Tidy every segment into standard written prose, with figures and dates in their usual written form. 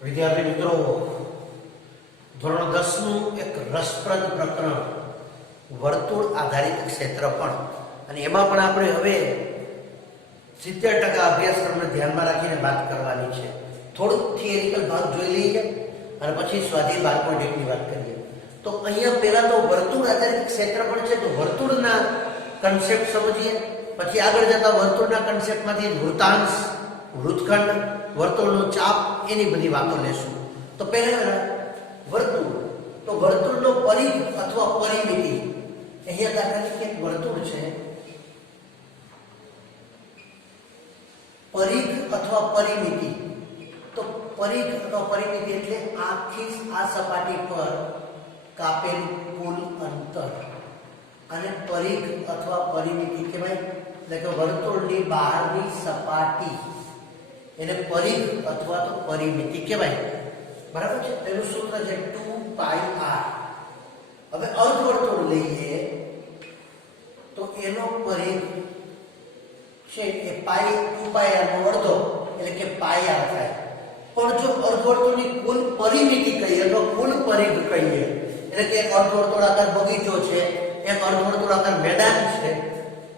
વિદ્યાર્થી મિત્રો, ધોરણ 10 નું એક રસપ્રદ પ્રકરણ વર્તુળ આધારિત ક્ષેત્રફળ, અને એમાં પણ આપણે હવે 70% અભ્યાસક્રમને ધ્યાનમાં રાખીને વાત કરવાની છે. થોડુંક થિયરિકલ ભાગ જોઈ લઈએ અને પછી સ્વાધ્યાય 12.1 ની વાત કરીએ. તો અહીંયા પહેલા તો વર્તુળ આધારિત ક્ષેત્રફળ છે, તો વર્તુળના કન્સેપ્ટ સમજીએ. પછી આગળ જતા વર્તુળના કન્સેપ્ટમાંથી વૃત્તાંશ, વૃત્તખંડ, વર્તુળનો ચાપ, એની બધી વાતો લેશું. તો પહેલા વર્તુળ, તો વર્તુળનો પરિઘ અથવા પરિમિતિ. અહીંયા દાખલા તરીકે એક વર્તુળ છે, પરિઘ અથવા પરિમિતિ. તો પરિઘ અથવા પરિમિતિ એટલે આખી આ સપાટી પર કાપેલું કુલ અંતર, અને પરિઘ અથવા પરિમિતિ કહેવાય. એટલે કે વર્તુળની બહારની સપાટી એને પરિઘ અથવા તો પરિમિતિ કહેવાય. બરાબર છે. તેનું સૂત્ર છે 2πr. હવે અર્ધવર્તુળ લઈએ તો એનો પરિઘ છે એ પાઈ 2πr નો અડધો એટલે કે πr થાય. પણ જો અર્ધવર્તુળની કુલ પરિમિતિ કહીએ તો કુલ પરિઘ કહીએ, એટલે કે એક અર્ધવર્તુળાકાર બગીચો છે, એક અર્ધવર્તુળાકાર મેદાન છે,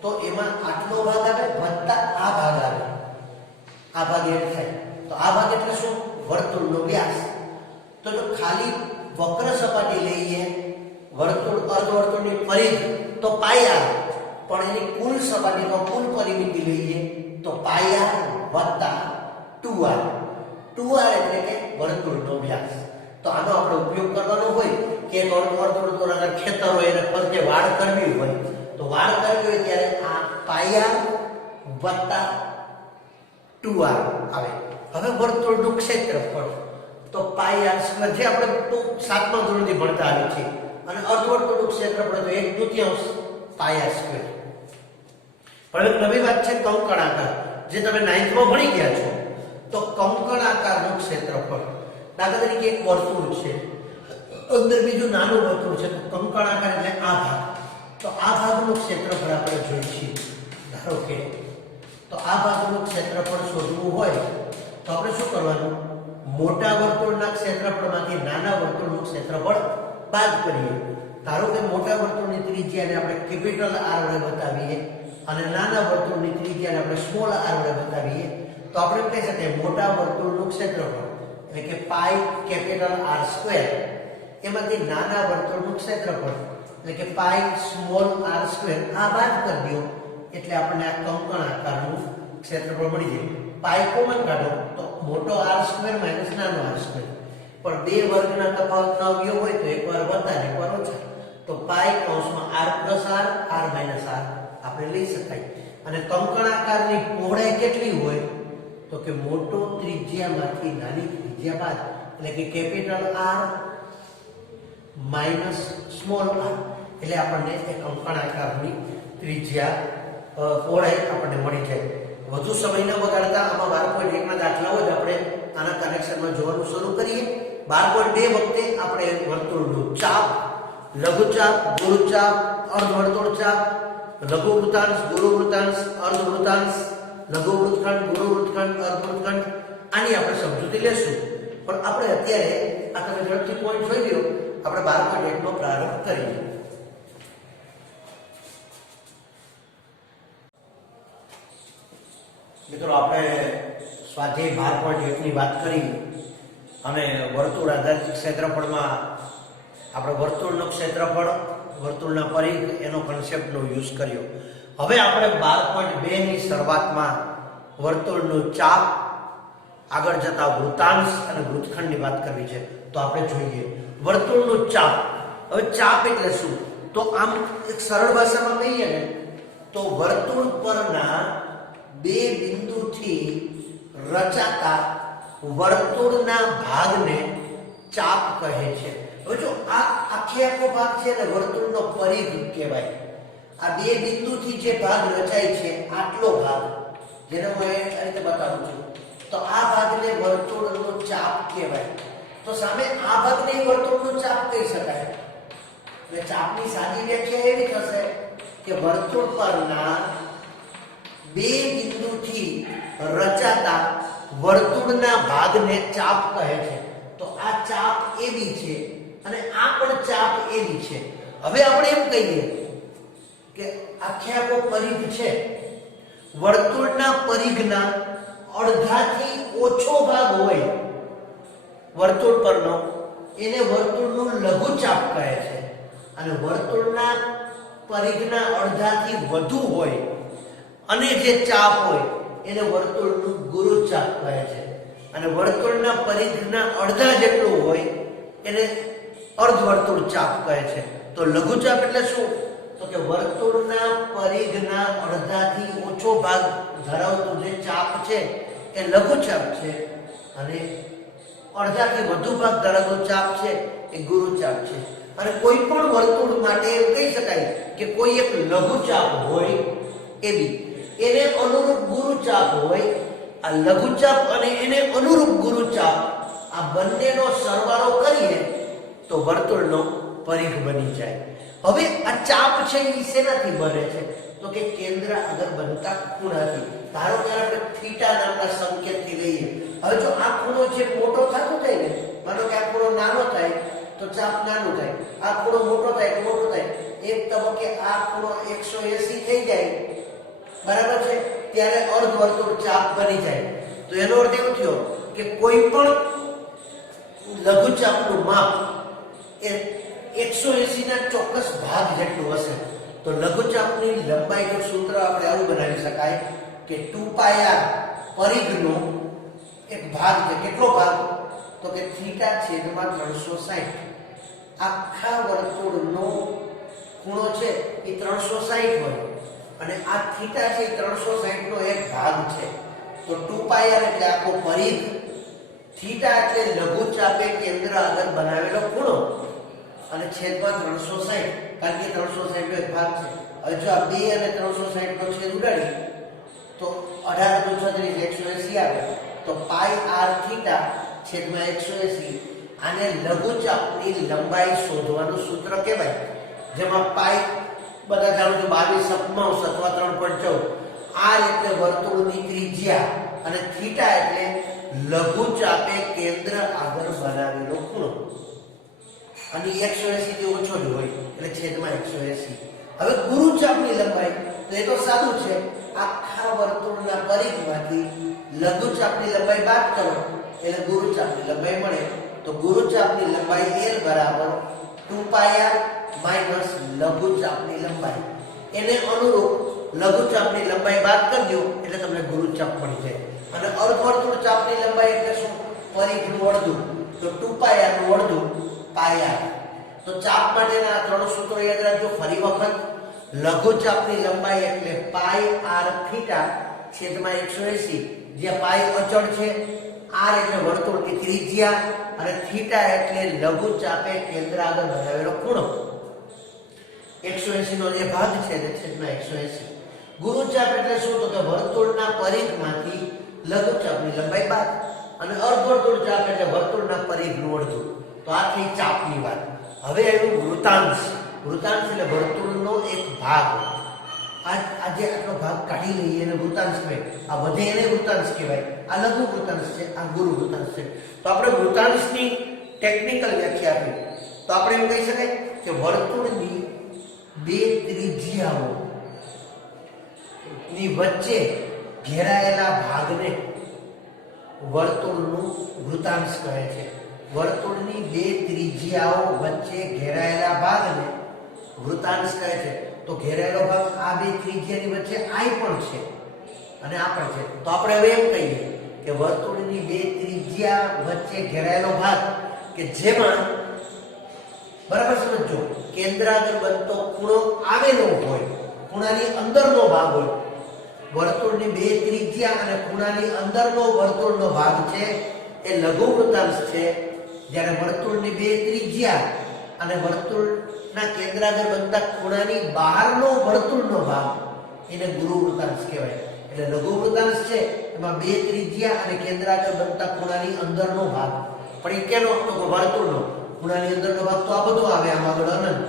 તો એમાં આટલો ભાગ આવે વત્તા આ ભાગ આવે, આ ભાગ એડ થાય. તો આ ભાગ એટલે શું? વર્તુળનો વ્યાસ. તો જો ખાલી વક્ર સપાટી લઈએ, વર્તુળ અર્ધવર્તુળની પરિઘ તો πr, પણ એની કુલ સપાટીનો કુલ પરિમિતિ લઈએ તો πr વત્તા 2r. 2r એટલે કે વર્તુળનો વ્યાસ. તો આનો આપણે ઉપયોગ કરવાનો હોય કે એક અર્ધવર્તુળાકાર ખેતર હોય એને ફરતે વાડ કરવી હોય, તો વાડ કરવી હોય ત્યારે આ πr વત્તા 2r આવે. હવે વર્તુળનું ક્ષેત્રફળ તો πr² જે આપણે 7મા ધોરણથી ભણતા આવી છે, અને અર્ધવર્તુળનું ક્ષેત્રફળ તો 1/2 πr². પણ એક નવી વાત છે કંકણાકાર, જે તમે 9thમાં ભણી ગયા છો. તો કંકણાકારનું ક્ષેત્રફળ, દાખલા તરીકે એક વર્તુળ છે, અંદર બીજું નાનું વર્તુળ છે, તો કંકણાકાર એટલે આ ભાગ. તો આ ભાગનું ક્ષેત્રફળ આપણે જોઈશું. ધારો કે તો આ ભાગનું ક્ષેત્રફળ શોધવું હોય તો આપણે શું કરવાનું? મોટા વર્તુળના ક્ષેત્રફળમાંથી નાના વર્તુળનું ક્ષેત્રફળ બાદ કરીએ. ધારો કે મોટા વર્તુળની ત્રિજ્યાને આપણે કેપિટલ R વડે બતાવીએ અને નાના વર્તુળની ત્રિજ્યાને આપણે સ્મોલ r વડે બતાવીએ, તો આપણે કહી શકીએ મોટા વર્તુળનું ક્ષેત્રફળ એટલે કે પાઈ કેપિટલ R², એમાંથી નાના વર્તુળનું ક્ષેત્રફળ એટલે કે પાઈ સ્મોલ r², આ બાદ કરી દો એટલે આપણને આ કંકણાકારનું ક્ષેત્રફળ મળી જાય. પાઈ કોમન કાઢો તો મોટો r² માઈનસ નાનો r². પણ બે વર્ગના તફાવતનો અવયવ હોય તો એકવાર વત્તા ને એકવાર ઓછા, તો પાઈ કૌંસમાં r + r, r - r આપણે લઈ શકાય. અને કંકણાકારની પહોળાઈ કેટલી હોય? તો કે મોટો ત્રિજ્યામાંથી નાની ત્રિજ્યા બાદ, એટલે કે capital R minus small r, એટલે આપણને એક કંકણાકારની ત્રિજ્યા પહોળાઈ આપણને મળી જાય. વધુ સમય ન બગાડતા આમાં 12.1 ના દાખલાઓ જ આપણે આના કનેક્શનમાં જોવાનું શરૂ કરીએ. 12.2 વખતે આપણે વર્તુળનું ચાપ, લઘુચાપ, ગુરુચાપ, અર્ધવર્તુળ ચાપ, લઘુ વૃત્તાંશ, ગુરુ વૃત્તાંશ, અર્ધ વૃત્તાંશ, લઘુ વૃત્તખંડ, ગુરુ વૃત્તખંડ, અર્ધ વૃત્તખંડ, આની આપણે સમજૂતી લેશું. પણ આપણે અત્યારે આ તમે ઝડપથી પોઈન્ટ જોઈ લ્યો, આપણે 12.1 નો પ્રારંભ કરીએ. મિત્રો, આપણે સ્વાધ્યાય 12.1 ની વાત કરી અને વર્તુળ આધારિત ક્ષેત્રફળમાં આપણે વર્તુળનું ક્ષેત્રફળ, વર્તુળના પરિઘ, એનો કન્સેપ્ટનો યુઝ કર્યો. હવે આપણે 12.2 ની શરૂઆતમાં વર્તુળનું ચાપ, આગળ જતા વૃત્તાંશ અને વૃત્તખંડની વાત કરવી છે. તો આપણે જોઈએ વર્તુળનું ચાપ. હવે ચાપ એટલે શું? તો આમ એક સરળ ભાષામાં કહીએ ને તો વર્તુળ પરના બે બિંદુથી રચાતા વર્તુળના ભાગને ચાપ કહે છે. હવે જો આ આખો ભાગ છે ને વર્તુળનો પરિઘ કહેવાય. આ બે બિંદુથી જે ભાગ રચાય છે આટલો ભાગ, જેને હું આ રીતે બતાવું છું, તો આ ભાગને વર્તુળનો ચાપ કહેવાય. તો સામે આ ભાગને વર્તુળનો ચાપ કહી શકાય. એટલે ચાપની સાદી વ્યાખ્યા એવી થશે કે વર્તુળ પરના બે બિંદુથી રચાતા વર્તુળના ભાગને ચાપ કહે છે. તો આ ચાપ AB છે અને આ પણ ચાપ AB છે. હવે આપણે એમ કહીએ કે આખે આખો પરિઘ છે, વર્તુળના પરિઘના અડધાથી ઓછો ભાગ હોય વર્તુળ પરનો, એને વર્તુળનું લઘુચાપ કહે છે. અને વર્તુળના પરિઘના અડધાથી વધુ હોય અને જે ચાપ હોય એને વર્તુળનું ગુરુચાપ કહે છે. અને વર્તુળના પરિઘના અડધા જેટલું હોય એને અર્ધવર્તુળ ચાપ કહે છે. તો લઘુચાપ એટલે શું? તો કે વર્તુળના પરિઘના અડધાથી ઓછો ભાગ ધરાવતું જે ચાપ છે એ લઘુચાપ છે, અને અડધાથી વધુ ભાગ ધરાવતો ચાપ છે એ ગુરુચાપ છે. અને કોઈ પણ વર્તુળ માટે એમ કહી શકાય કે કોઈ એક લઘુચાપ હોય AB, એને અનુરૂપ ગુરુચાપ હોય. આ લઘુચાપ અને એને અનુરૂપ ગુરુચાપ આ બંનેનો સરવાળો કરીએ તો વર્તુળનો પરિઘ બની જાય. હવે આ ચાપ છે એ શેનાથી બને છે? તો કે કેન્દ્ર આગળ બનતા ખૂણાથી. ધારો કે આપણે થીટા નામના સંકેતથી લઈએ. હવે જો આ ખૂણો છે મોટો થતો જાય ને, માનો કે આ ખૂણો નાનો થાય તો ચાપ નાનું થાય, આ ખૂણો મોટો થાય તો મોટો થાય. એક તબક્કે આ ખૂણો 180 થઈ જાય, બરાબર છે, ત્યારે અર્ધવર્તુળ ચાપ બની જાય. તો એનો અર્થ એવો થયો કે કોઈ પણ લઘુચાપનું માપ એ 180 ના ચોક્કસ ભાગ જેટલું હશે. તો લઘુચાપની લંબાઈનું સૂત્ર આપણે આવું બનાવી શકાય કે 2πr પરિઘનો એક ભાગ છે. કેટલો ભાગ? તો કે θ/360. આખા વર્તુળનો ખૂણો છે એ 360 હોય અને આ થીટા છે 360 નો એક ભાગ છે. તો 2πr એટલે આખો પરિઘ, થીટા એટલે લઘુચાપે કેન્દ્ર આગળ બનાવેલો ખૂણો અને છેદમાં 360, કારણ કે 360 નો એક ભાગ છે. હવે જો આ 2 અને 360 નો છેદ ઉડાડી તો 18 × 180 આવે. તો πr થીટા છેદમાં 180 આને લઘુચાપની લંબાઈ શોધવાનું સૂત્ર કહેવાય. જેમાં પાઈ બધા જાણો છો 22 અથવા 3.14. r એટલે વર્તુળની ત્રિજ્યા અને થીટા એટલે લઘુચાપે કેન્દ્ર આગળ બનાવેલો ખૂણો. અને 180 થી ઓછો જ હોય એટલે છેદમાં 180. હવે ગુરુચાપની લંબાઈ તો એ તો સાદું છે, આખા વર્તુળના પરિઘમાંથી લઘુચાપની લંબાઈ બાદ કરો એટલે ગુરુચાપની લંબાઈ મળે. તો ગુરુચાપની લંબાઈ L બરાબર 2πr માઈનસ લઘુચાપની લંબાઈ. એને અનુરૂપ લઘુચાપની લંબાઈ બાદ કરજો એટલે તમને ગુરુચાપ મળી જાય. અને અર્ધવર્તુળ ચાપની લંબાઈ એટલે શું? પરિઘનું અડધું. તો 2πr નું અડધું πr. તો ચાપ માટેના ત્રણ સૂત્રો યાદ રાખજો ફરી વખત. લઘુચાપની લંબાઈ એટલે πr થીટા છેદમાં 180, જ્યાં પાઈ અચળ છે, r એટલે વર્તુળની ત્રિજ્યા અને થીટા એટલે લઘુચાપે કેન્દ્ર આગળ બનાવેલો ખૂણો. 180 નો જે ભાગ છે તે છેદમાં 180. ગુરુચાપ એટલે શું? તો કે વર્તુળના પરિઘમાંથી લઘુચાપની લંબાઈ બાદ. અને અર્ધવર્તુળ ચાપ એટલે વર્તુળના પરિઘનું અડધું. તો આ થઈ ચાપની વાત. હવે આવ્યું વૃતાંશ. વૃતાંશ એટલે વર્તુળનો એક ભાગ. આ જે આટલો ભાગ કાઢી લઈએ એને વૃતાંશ કહેવાય. આ વધે એને વૃતાંશ કહેવાય. આ લઘુ વૃતાંશ છે, આ ગુરુ વૃતાંશ છે. તો આપણે વૃતાંશની ટેકનિકલ વ્યાખ્યા આપી તો આપણે એમ કહી શકાય કે વર્તુળની બે ત્રિજ્યાઓ ની વચ્ચે ઘેરાયેલા ભાગને વર્તુળનું વૃતાંશ કહે છે. વર્તુળની બે ત્રિજ્યાઓ વચ્ચે ઘેરાયેલા ભાગને વૃતાંશ કહે છે. તો ઘેરાયેલો ભાગ આ બે ત્રિજ્યાની વચ્ચે આઈ પણ છે અને આ પણ છે. તો આપણે હવે એમ કહીએ કે વર્તુળની બે ત્રિજ્યા વચ્ચે ઘેરાયેલો ભાગ કે જેમાં, બરાબર સમજો, કેન્દ્ર આગળ બનતો ખૂણો આવેલો હોય, ખૂણાની અંદરનો ભાગ હોય. વર્તુળની બે ત્રિજ્યા અને ખૂણાની અંદરનો વર્તુળનો ભાગ છે એ લઘુ વૃતાંશ છે. જ્યારે વર્તુળની બે ત્રિજ્યા અને વર્તુળના કેન્દ્ર આગળ બનતા ખૂણાની બહારનો વર્તુળનો ભાગ એને ગુરુ વૃતાંશ કહેવાય. એટલે લઘુ વૃતાંશ છે એમાં બે ત્રિજ્યા અને કેન્દ્ર આગળ બનતા ખૂણાની અંદરનો ભાગ. પણ એ કેનો? તો વર્તુળનો. ખૂણાની અંદરનો ભાગ તો આ બધો આવે, આમ આગળ અનંત.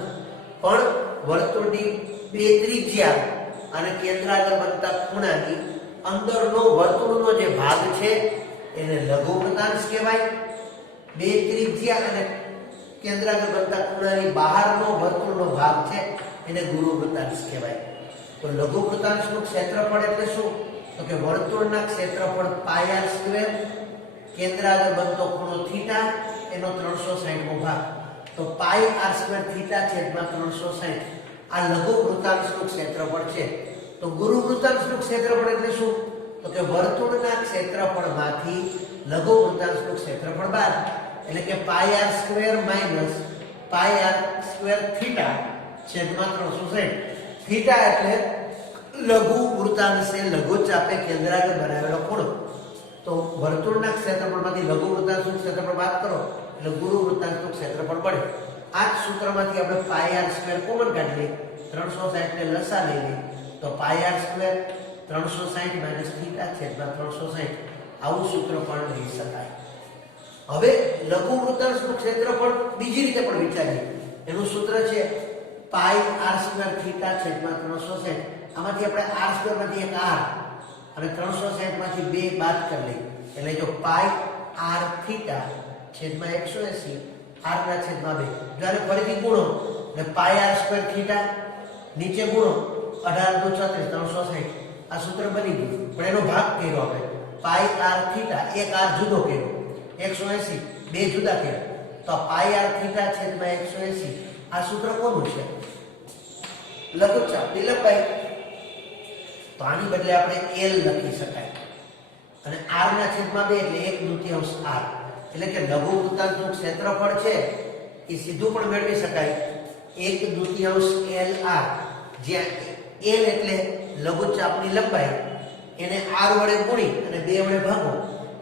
પણ વર્તુળની બે ત્રિજ્યા અને કેન્દ્ર આગળ બનતા ખૂણાની અંદરનો વર્તુળનો જે ભાગ છે એને લઘુ વૃત્તાંશ કહેવાય. બે ત્રિજ્યા અને કેન્દ્રાગર બનતા ખૂણાની બહારનો વર્તુળનો ભાગ છે એને ગુરુ વૃત્તાંશ કહેવાય. તો લઘુ વૃત્તાંશનું ક્ષેત્રફળ એટલે શું? તો કે વર્તુળના ક્ષેત્રફળ પાઈ આર સ્ક્વેર, કેન્દ્રાગર બનતો ખૂણો થીટા એનો 360 મો ભાગ. તો પાઈ આર સ્ક્વેર થીટા છેદમાં 360 આ લઘુ વૃત્તાંશનું ક્ષેત્રફળ છે. તો ગુરુ વૃત્તાંશનું ક્ષેત્રફળ એટલે શું? તો કે વર્તુળના ક્ષેત્રફળમાંથી લઘુ વૃત્તાંશનું ક્ષેત્રફળ બાદ, એટલે કે પાઈ આર સ્ક્વેર માઈનસ પાઈ આર સ્ક્વેર થીટા છેદમાં 360. થીટા એટલે લઘુ વૃત્તાંશે લઘુચાપે કેન્દ્રાગર બનાવેલો ખૂણો. તો વર્તુળના ક્ષેત્રફળમાંથી લઘુ વૃત્તાંશનું ક્ષેત્રફળ બાદ કરો એટલે ગુરુ વૃત્તાંશનું ક્ષેત્રફળ મળે. આ જ સૂત્રમાંથી આપણે પાઈ આર સ્ક્વેર કોમન કાઢીએ, 360 ને લસા લઈ લઈએ તો પાઈ આર સ્ક્વેર 360 માઈનસ થીટા છેદમાં 360 આવું સૂત્ર પણ લઈ શકાય. હવે લઘુ વૃત્તાંશનું ક્ષેત્રફળ બીજી રીતે પણ વિચારીએ. એનું સૂત્ર છે પાઈ આર સ્ક્વેર થીટા છેદમાં 360. આમાંથી આપણે આર સ્ક્વેર માંથી એક આર અને 360 માંથી 2 બાદ કરી લઈએ એટલે જો પાઈ આર થીટા છેદમાં 180 આર ના છેદમાં 2. જ્યારે ફરીથી ગુણો એટલે પાઈ આર સ્ક્વેર થીટા નીચે ગુણો 18 દુ 36 360 આ સૂત્ર બની ગયું. પણ એનો ભાગ કર્યો આપણે પાઈ આર થીટા એક આર જુદો કર્યો 180 બે જુદા કર્યા તો પાઈ આર થીટા છેદમાં 180 આ સૂત્ર કોનું છે? લઘુચાપની લંબાઈ. તો આની બદલે આપણે L લખી શકાય અને r ના છેદમાં 2 એટલે 1/2 r. એટલે કે લઘુ વૃત્તાંશનું ક્ષેત્રફળ છે એ સીધું પણ મેળવી શકાય 1/2 LR, જ્યાં L એટલે લઘુચાપની લંબાઈ એને r વડે ગુણી અને 2 વડે ભાગો.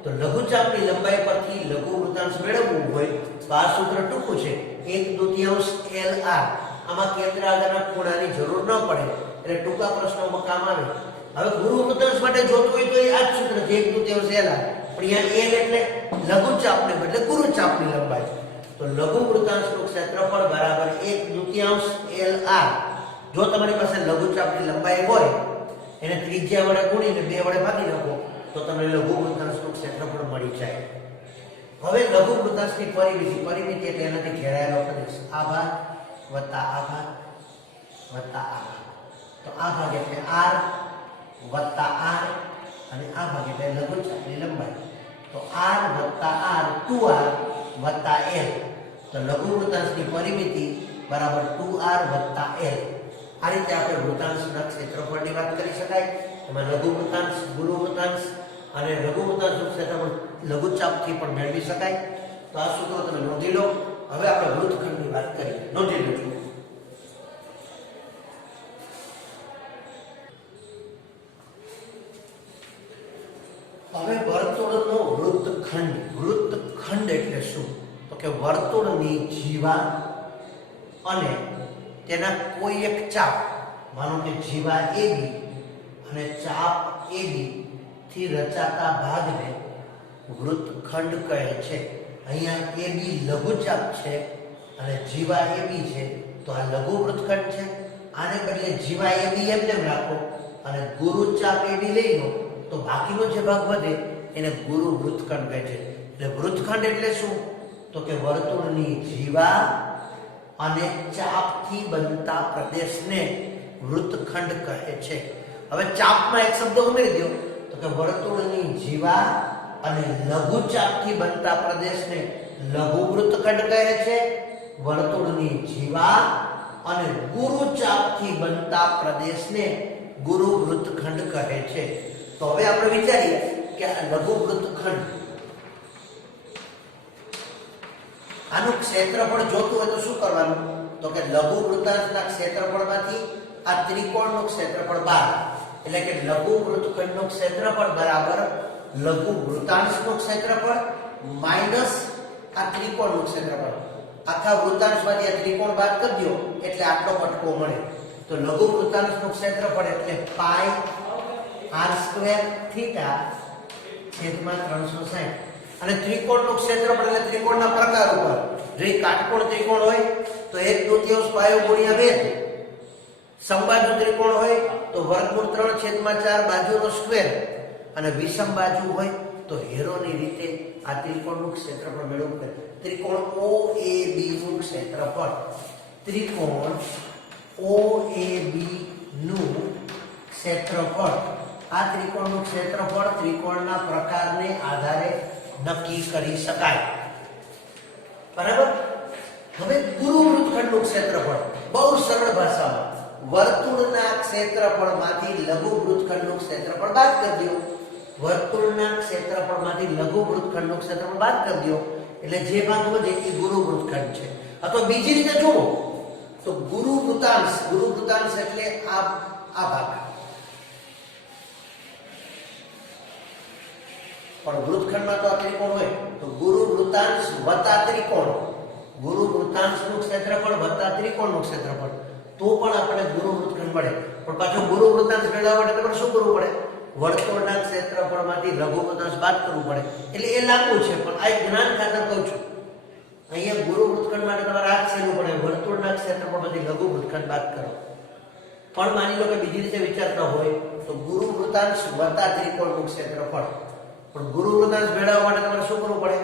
તો લઘુચાપની લંબાઈ પરથી લઘુ વૃત્તાંશ મેળવવું હોય તો આ સૂત્ર ટૂંકું છે 1/2 LR. આમાં કેન્દ્ર આગળના ખૂણાની જરૂર ન પડે એટલે ટૂંકા પ્રશ્નોમાં કામ આવે. હવે ગુરુ વૃત્તાંશ માટે જોતું હોય તો એ આ જ સૂત્ર છે 1/2 LR. પણ અહીંયા L એટલે લઘુચાપને બદલે ગુરુચાપની લંબાઈ. તો લઘુ વૃત્તાંશનું ક્ષેત્રફળ બરાબર 1/2 LR. જો તમારી પાસે લઘુચાપની લંબાઈ હોય એને ત્રિજ્યા વડે ગુણીને 2 વડે ભાગી નાખો તો તમને લઘુ વૃત્તાંશનું ક્ષેત્રફળ મળી જાય. હવે લઘુ વૃત્તાંશની પરિમિતિ એટલે એનાથી ઘેરાયેલો પ્રદેશ આ ભાગ વત્તા આ ભાગ વત્તા આ ભાગ. તો આ ભાગ એટલે r વત્તા r અને આ ભાગ એટલે લઘુચાપની લંબાઈ. તો r વત્તા r 2r વત્તા l. તો લઘુ વૃત્તાંશની પરિમિતિ બરાબર 2r વત્તા l. આ રીતે આપણે વૃત્તાંશના ક્ષેત્રફળની વાત કરી શકાય. એમાં લઘુ વૃત્તાંશ, ગુરુ વૃત્તાંશ અને લઘુ વૃત્તાંશનું ક્ષેત્રફળ લઘુચાપથી પણ મેળવી શકાય. તો આ સૂત્રો તમે નોંધી લો. હવે આપણે વૃત્તખંડની વાત કરીએ. નોંધી લેજો. હવે વર્તુળનો વૃત્તખંડ. વૃત્તખંડ એટલે શું? તો કે વર્તુળની જીવા અને તેના કોઈ એક ચાપ, માનો કે જીવા AB અને ચાપ AB થી રચાતા ભાગને વૃત્તખંડ કહે છે. અહીંયા AB લઘુચાપ છે અને જીવા AB છે તો આ લઘુ વૃત્તખંડ છે. આને બદલે જીવા AB એમને રાખો અને ગુરુચાપ AB લઈ લો તો બાકીનો જે ભાગ વધે એને ગુરુ વૃત્તખંડ કહે છે. એટલે વૃત્તખંડ એટલે શું? તો કે વર્તુળની જીવા અને ચાપથી બનતા પ્રદેશને વૃત્તખંડ કહે છે. હવે ચાપમાં એક શબ્દ ઉમેરી દો તો કે વર્તુળની જીવા અને લઘુચાપથી બનતા પ્રદેશને લઘુ વૃત્તખંડ કહે છે. વર્તુળની જીવા અને ગુરુચાપથી બનતા પ્રદેશને ગુરુ વૃત્તખંડ કહે છે. તો હવે આપણે વિચારીએ કે આ લઘુ વૃત્તખંડ આનું ક્ષેત્રફળ જોતું હોય તો શું કરવાનું? તો કે લઘુ વૃત્તાંશના ક્ષેત્રફળમાંથી આ ત્રિકોણનું ક્ષેત્રફળ બાદ, એટલે કે લઘુ વૃત્તખંડનું ક્ષેત્રફળ બરાબર લઘુ વૃત્તાંશનું ક્ષેત્રફળ માઈનસ આ ત્રિકોણનું ક્ષેત્રફળ. આખા વૃત્તાંશમાંથી આ ત્રિકોણ બાદ કરી દો એટલે આટલો કટકો મળે. તો લઘુ વૃત્તાંશનું ક્ષેત્રફળ એટલે પાઈ r સ્ક્વેર થીટા છેદમાં 360. અને ત્રિકોણનું ક્ષેત્રફળ એટલે ત્રિકોણના પ્રકાર ઉપર. જો કાટકોણ ત્રિકોણ હોય તો 1/2 પાયો ગુણ્યા 2. સમબાજુ ત્રિકોણ હોય તો વર્ગમૂળ 3/4 બાજુનો સ્ક્વેર. અને વિષમ બાજુ હોય તો હેરોની રીતે આ ત્રિકોણનું ક્ષેત્રફળ મેળવવું પડે. ત્રિકોણ OAB નું ક્ષેત્રફળ, ત્રિકોણ OAB નું ક્ષેત્રફળ, આ ત્રિકોણનું ક્ષેત્રફળ ત્રિકોણના પ્રકારને આધારે નક્કી કરી શકાય. બરાબર. હવે ગુરુ વૃત્તખંડનું ક્ષેત્રફળ બહુ સરળ ભાષામાં વર્તુળના ક્ષેત્રફળમાંથી લઘુ વૃત્તખંડનું ક્ષેત્રફળ બાદ કરી દો. વર્તુળના ક્ષેત્રફળમાંથી લઘુ વૃત્તખંડનું ક્ષેત્રફળ બાદ કરી દો એટલે જે ભાગ વધે એ ગુરુ વૃત્તખંડ છે. અથવા બીજી રીતે જુઓ તો ગુરુ વૃત્તાંશ એટલે આ ભાગ, પણ વૃત્તખંડમાં તો આ ત્રિકોણ હોય તો ગુરુ વૃત્તાંશ વત્તા ત્રિકોણ, ગુરુ વૃત્તાંશનું ક્ષેત્રફળ વત્તા ત્રિકોણનું ક્ષેત્રફળ, તો પણ આપણે ગુરુ વૃત્તખંડ મળે. પણ પાછો ગુરુ વૃત્તાંશ મેળવવા માટે તમારે શું કરવું પડે? વર્તુળના ક્ષેત્રફળમાંથી લઘુ વૃત્તાંશ બાદ કરવું પડે. એટલે એ લાંબુ છે, પણ આ જ્ઞાન ખાતર કહું છું. અહીંયા ગુરુ વૃત્તખંડ માટે તમારે આ જ પડે, વર્તુળના ક્ષેત્રફળમાંથી લઘુ વૃત્તખંડ બાદ કરો. પણ માની લો કે બીજી રીતે વિચારતા હોય તો ગુરુ વૃત્તાંશ વત્તા ત્રિકોણનું ક્ષેત્રફળ, પણ ગુરુ વૃત્તાંશ મેળવવા માટે તમારે શું કરવું પડે?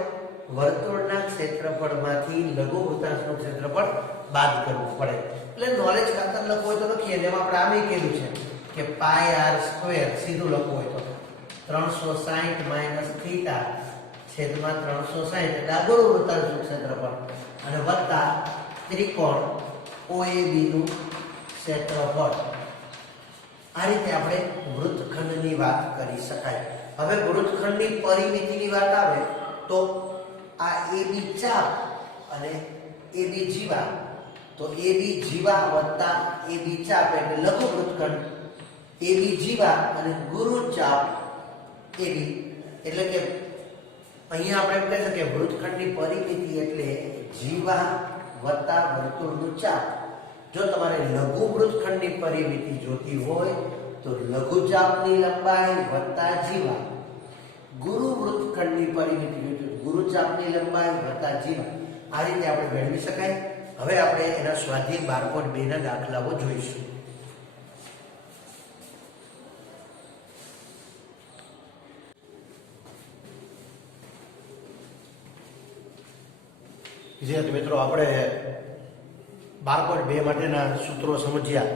વર્તુળના ક્ષેત્રફળમાંથી લઘુ વૃત્તાંશનું ક્ષેત્રફળ બાદ કરવું પડે. એટલે નોલેજ ખાતર લખવું હોય તો લખીએ. જેમાં આપણે આમે કીધું છે કે πr² સીધું લખવું હોય તો 360 - θ છેદમાં 360 એટલે આ ગુરુ વૃત્તાંશનું ક્ષેત્રફળ અને વત્તા ત્રિકોણ OAB નું ક્ષેત્રફળ. આ રીતે આપણે વૃત્તખંડની વાત કરી શકાય. હવે વૃત્તખંડની પરિમિતિની વાત આવે તો આ AB ચાપ અને AB જીવા, તો AB જીવા વત્તા AB ચાપ એટલે લઘુ વૃત્તખંડ, AB જીવા અને ગુરુ ચાપ AB, એટલે કે અહીંયા આપણે એમ કહી શકીએ વૃત્તખંડની પરિમિતિ એટલે જીવા વત્તા વર્તુળનું ચાપ. જો તમારે લઘુ વૃત્તખંડની પરિમિતિ જોતી હોય તો લઘુ ચાપની લંબાઈ વત્તા જીવા, ગુરુ વૃત્તખંડની પરિમિતિ જોઈતી ગુરુ ચાપની લંબાઈ વત્તા જીવા. આ રીતે આપણે મેળવી શકાય. હવે આપણે એના સ્વાધ્યાય 12.2 ના દાખલાઓ જોઈશું. વિદ્યાર્થી મિત્રો, આપણે 12.2 માટેના સૂત્રો સમજ્યા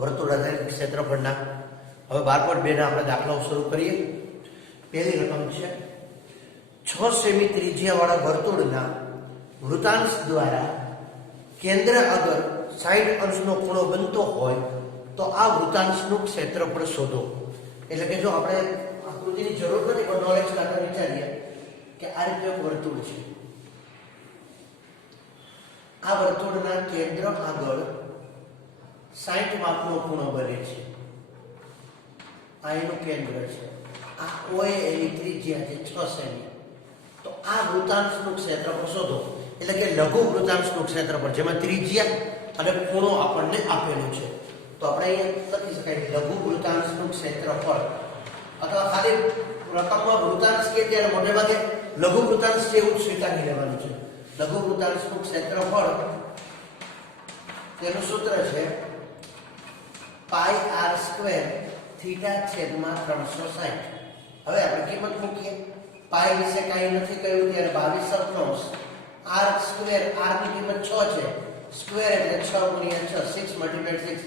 વર્તુળ આધારિત ક્ષેત્રફળના. હવે 12.2 ના આપણે દાખલાઓ શરૂ કરીએ. પહેલી રકમ છે 6 સેમી ત્રિજ્યાવાળા વર્તુળના વૃત્તાંશ દ્વારા કેન્દ્ર આગળ 60 અંશનો ખૂણો બનતો હોય તો આ વૃત્તાંશનું ક્ષેત્રફળ શોધો. એટલે કે જો આપણે આકૃતિની જરૂર નથી પણ નોલેજ ખાતર વિચારીએ કે આ રીતે એક વર્તુળ છે. આ વર્તુળના કેન્દ્ર આગળ 60 માપનો ખૂણો બને છે. આ એનું કેન્દ્ર છે. આ OA એની ત્રિજ્યા છે 6 સેમી. તો આ વૃત્તાંશનું ક્ષેત્રફળ શોધો. એટલે કે લઘુ વૃત્તાંશનું ક્ષેત્રફળ જેમાં ત્રિજ્યા અને ખૂણો આપણને આપેલું છે. તો આપણે અહીંયા લખી શકાય લઘુ વૃત્તાંશનું ક્ષેત્રફળ, અથવા ખાલી રકમમાં વૃત્તાંશ કે ત્યારે મોટે ભાગે લઘુ વૃત્તાંશ છે એવું સ્વીકારી લેવાનું છે. લઘુ વૃત્તાંશનું ક્ષેત્રફળ તેનું સૂત્ર છે πr² θ છેદમાં 360. હવે આપણે કિંમત મૂકીએ. પાઈ વિશે કાંઈ નથી કહ્યું ત્યારે 22 r², r ની કિંમત 6 છે, સ્ક્વેર એટલે 6 × 6, 6 × 6.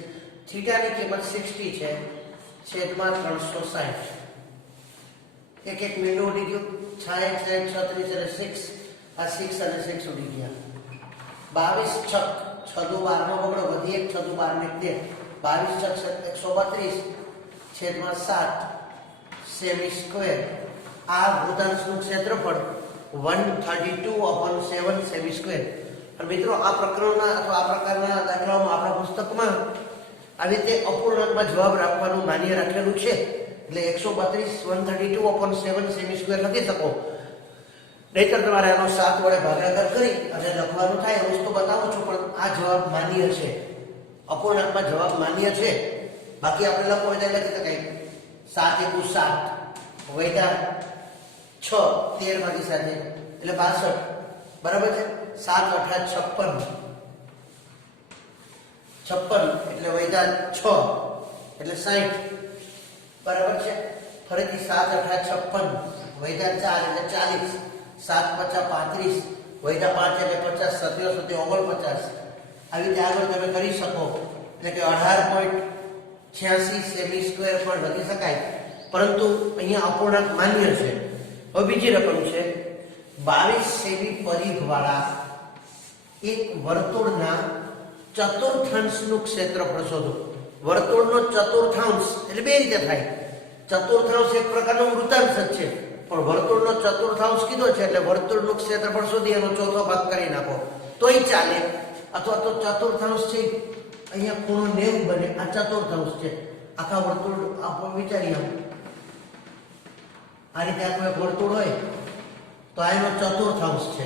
થીટા ની કિંમત 60 છે છેદમાં 360. એક મીંડું ઉડી ગયું. 60 × 36 એટલે 6. આ 6 અને 6 ઉડી ગયા. 22 છક 6 દુ 12 નો પકડો, વધી એક 6 દુ 12 ને 13, 22 છક 132 છેદમાં 7 સેમી સ્ક્વેર. આ વૃત્તાંશનું ક્ષેત્રફળ 132/7 સેમી સ્ક્વેર. અને મિત્રો આ પ્રકરણના અથવા આ પ્રકારના દાખલાઓમાં આપણા પુસ્તકમાં આવી રીતે અપૂર્ણાંકમાં જવાબ રાખવાનું માન્ય રાખેલું છે. એટલે 132/7 સેમી સ્ક્વેર લખી શકો. નહીતર તમારે આનો 7 વડે ભાગાકાર કરી અને લખવાનું થાય. હું વસ્તુ બતાવું છું પણ આ જવાબ માન્ય છે. અપૂર્ણાંકમાં જવાબ માન્ય છે. બાકી આપણે લખવો હોય તો લખી શકાય 7 × 7 વૈધા 6 13 માંથી 7 એટલે 62. બરાબર છે. 7 × 8 = 56. 56 એટલે વૈધા 6 એટલે 60. બરાબર છે. ફરીથી 7 × 8 = 56 વૈધા 4 એટલે 40, 7 પચા 35, વૈધા 5 એટલે 50, 7 સત્યો 49. આવી રીતે આગળ તમે કરી શકો. એટલે કે 18.86 સેમી સ્ક્વેર પણ લખી શકાય, પરંતુ અહીંયા અપૂર્ણાંક માન્ય છે. હવે બીજી રકમ છે 22 સેમી પરિઘવાળા એક વર્તુળના ચતુર્થાંશનું ક્ષેત્રફળ શોધો. વર્તુળનો ચતુર્થાંશ એટલે બે રીતે થાય. ચતુર્થાંશ એક પ્રકારનો વૃત્તાંશ જ છે, પણ વર્તુળનો ચતુર્થાંશ કીધો છે એટલે વર્તુળનું ક્ષેત્રફળ શોધી એનો ચોથો ભાગ કરી નાખો તોય ચાલે. અથવા તો ચતુર્થાંશ છે અહીંયા ખૂણો 90 બને, આ ચતુર્થાંશ છે. આખા વર્તુળ આપણે વિચારીએ આ રીતે આખું એક વર્તુળ હોય તો આ એનો ચતુર્થાંશ છે.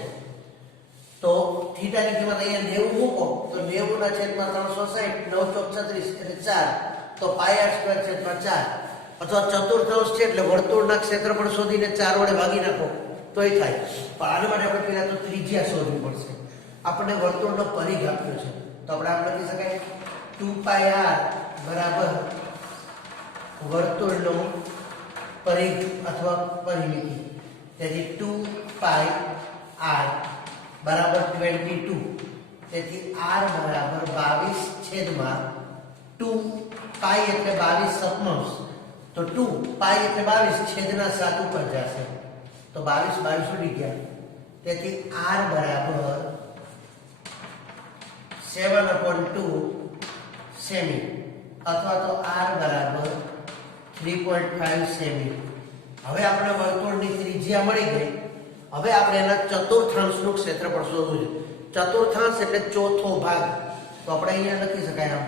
તો થીટાની કિંમત અહીંયા 90 મૂકો તો 90 ના છેદમાં 360, 9 ચોક 36 એટલે 4, તો પાઈ r સ્ક્વેર છેદમાં 4. અથવા ચતુર્થાંશ છે એટલે વર્તુળના ક્ષેત્રફળ શોધીને 4 વડે ભાગી નાખો તોય થાય. પણ આના માટે આપણે પહેલા તો ત્રિજ્યા શોધવી પડશે. આપણને વર્તુળનો પરિઘ આપ્યો છે તો આપણે આમ લખી શકાય 2 પાઈ r બરાબર વર્તુળનો પરિઘ અથવા પરિમિતિ. તેથી 2 પાઈ r બરાબર 22. તેથી r બરાબર 22 છેદમાં 2 પાઈ એટલે 22 સપ્તમાંશ, તો 2 પાઈ એટલે 22 છેદના 7 ઉપર જશે તો 22 ઉડી ગયા. તેથી r બરાબર 7/2 સેમી અથવા તો r બરાબર 3.5 સેમી. હવે આપણે વર્તુળની ત્રિજ્યા મળી ગઈ. હવે આપણે એના ચતુર્થાંશનું ક્ષેત્રફળ શોધવું છે. ચતુર્થાંશ એટલે ચોથો ભાગ. તો આપણે અહીંયા લખી શકાય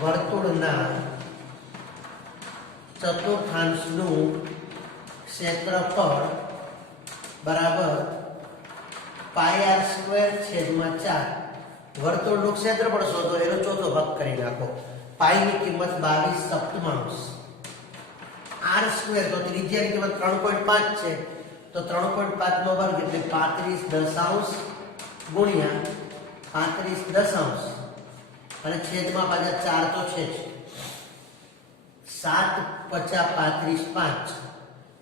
વર્તુળના ચતુર્થાંશનું ક્ષેત્રફળ બરાબર પાઈ r સ્ક્વેર છેદમાં 4. વર્તુળનું ક્ષેત્રફળ શોધો એનો ચોથો ભાગ કરી નાખો. પાઈ ની કિંમત 22 સપ્તમાંશ, r સ્ક્વેર તો ત્રિજ્યાની કિંમત 3.5 છે તો 3.5 નો વર્ગ એટલે 35 દશાંશ ગુણ્યા 35 દશાંશ અને છેદમાં પાછા 4 તો છે જ. 7 પચા 35 5,